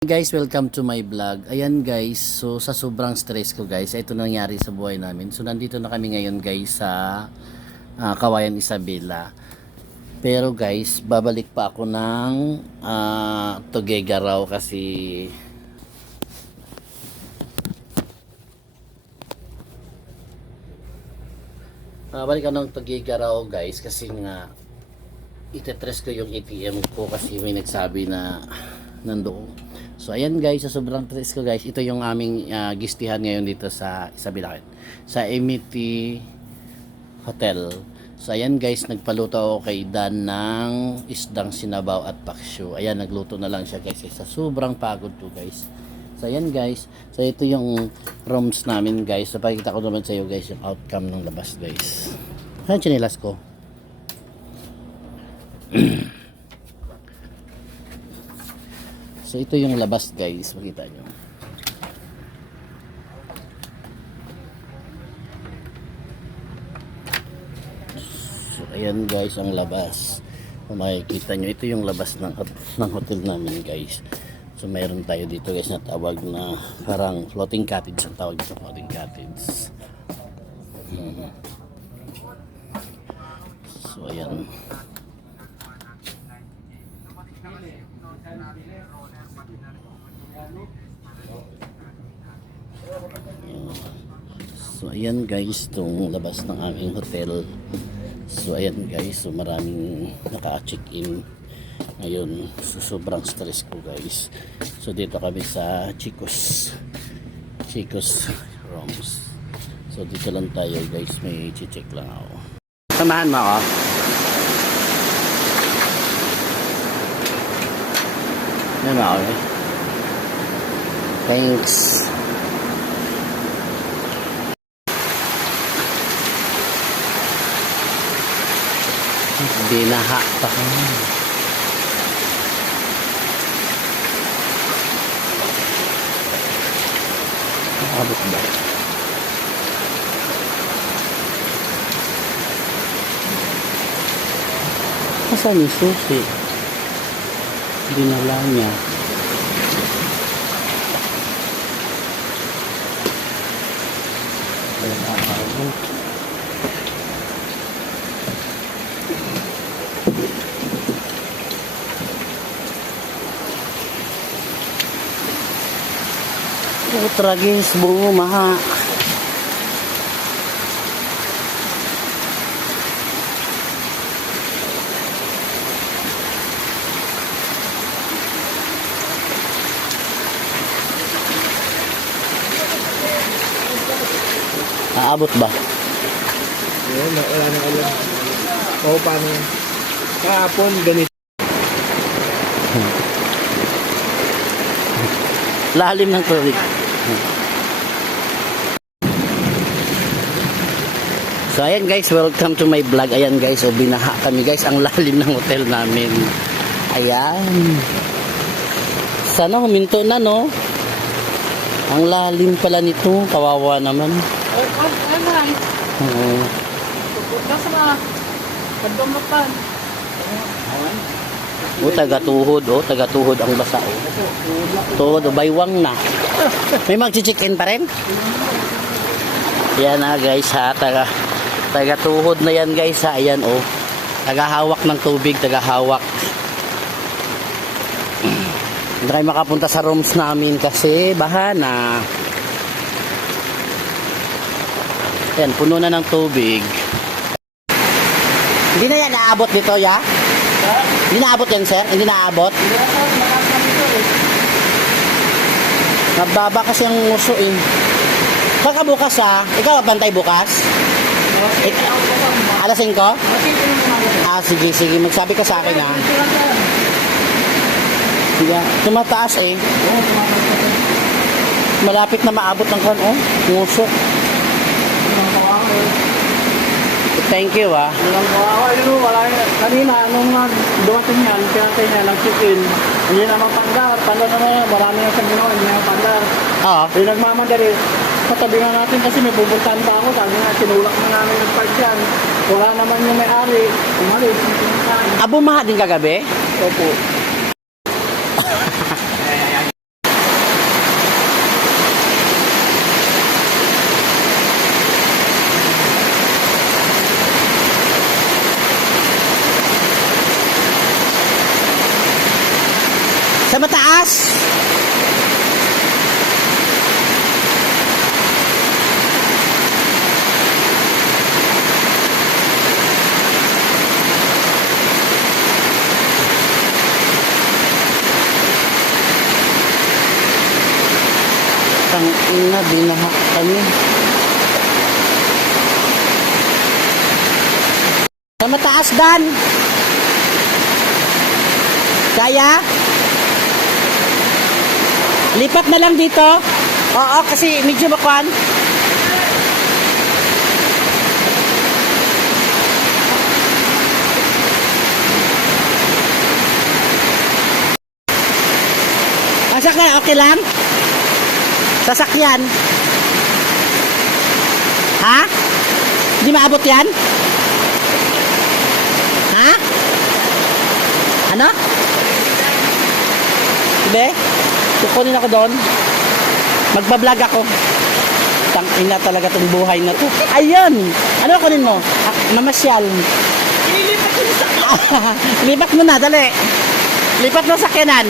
Guys, welcome to my vlog. Ayan guys, so sa sobrang stress ko guys, ito nangyari sa buhay namin. So nandito na kami ngayon guys sa Kawayan Isabela. Pero guys, babalik pa ako ng Tugega kasi babalik ako ng Tugega guys kasi nga itetres ko yung ATM ko kasi may nagsabi na nandoon. So ayan guys, sa sobrang stress ko guys, ito yung aming gistihan ngayon dito sa Isabela, sa Amity Hotel. So ayan guys, nagpaluto ako kay Dan ng isdang sinabaw at paksyo. Ayan, nagluto na lang siya guys, sa sobrang pagod to guys. So ayan guys, so ito yung rooms namin guys. So pakikita ko naman sa iyo guys yung outcome ng labas guys. Saan chinelas ko? So ito yung labas guys, makita nyo. So ayan guys ang labas. Kung makikita nyo, ito yung labas ng hotel namin guys. So mayroon tayo dito guys na tawag na parang floating cottage ang tawag dito, floating cottage. So ayan. So ayan guys, itong labas ng aming hotel. So ayan guys, so maraming naka-check-in ngayon. So sobrang stress ko guys. So dito kami sa Chicos rooms. So dito lang tayo guys, may check lang ako. Samahan mo ako. Yan ako eh. Thanks. Binaha pa kami. Abot ba? Asan yung susi? Dinala niya. Ayan ako. Tragis bungo maha. Aabot ba? Yun, wala nang alam. O paano yan? Kahapon, ganito. Lalim ng tubig. So ayan guys, welcome to my vlog. Ayan guys, so binaha kami guys, ang lalim ng hotel namin. Ayan. Sana huminto na no. Ang lalim pala nito, kawawa naman. Oo. Pupunta sa kadamapan. Taga-tuhod ang basa. Tuhod, baywang na. May mag-check-in pa rin? Yan na guys ha, taga-tuhod na yan guys ha. Ayan oh. Tagahawak ng tubig, tagahawak. Hindi tayo makapunta sa rooms namin kasi baha na. Ayan, puno na ng tubig. Hindi na yan naabot dito ya? Hindi naabot yan sir? Hindi naabot? Nababa kasi ang nguso eh. Saka bukas ha? Ikaw bantay bukas? Alas 5? Sige. Magsabi ka sa akin ha. Sige. Tumataas eh. Malapit na maabot ng kan oh. Nguso. Thank you ah. Kanina, nung dumating yan, kaya niya, nag-check-in. Hindi na mapandar. Pandar naman, marami na sa ginawa, hindi na mapandar. Oo. Hindi nagmamadali. Patabi nga natin kasi may pupuntahan pa ako. Sabi nga, tinulak na namin yung park yan. Wala naman yung may-ari. Umalis. Bumaha din kagabi? Opo. mataas. Tangina, binahak kami. Sa mataas, Dan. Kaya? Lipat na lang dito. Oo, kasi medyo makuan. Asa ka? Okay lang? Sasakyan. Ha? Hindi maabot yan? Ha? Ano? Be? Kukunin ako doon. Magbablog ako. Tangina talaga tong buhay na to. Ayun! Ano kunin mo? Mamasyal. Ilipat ko na sakyan. Lipat mo na, dali. Lipat mo sakyanan.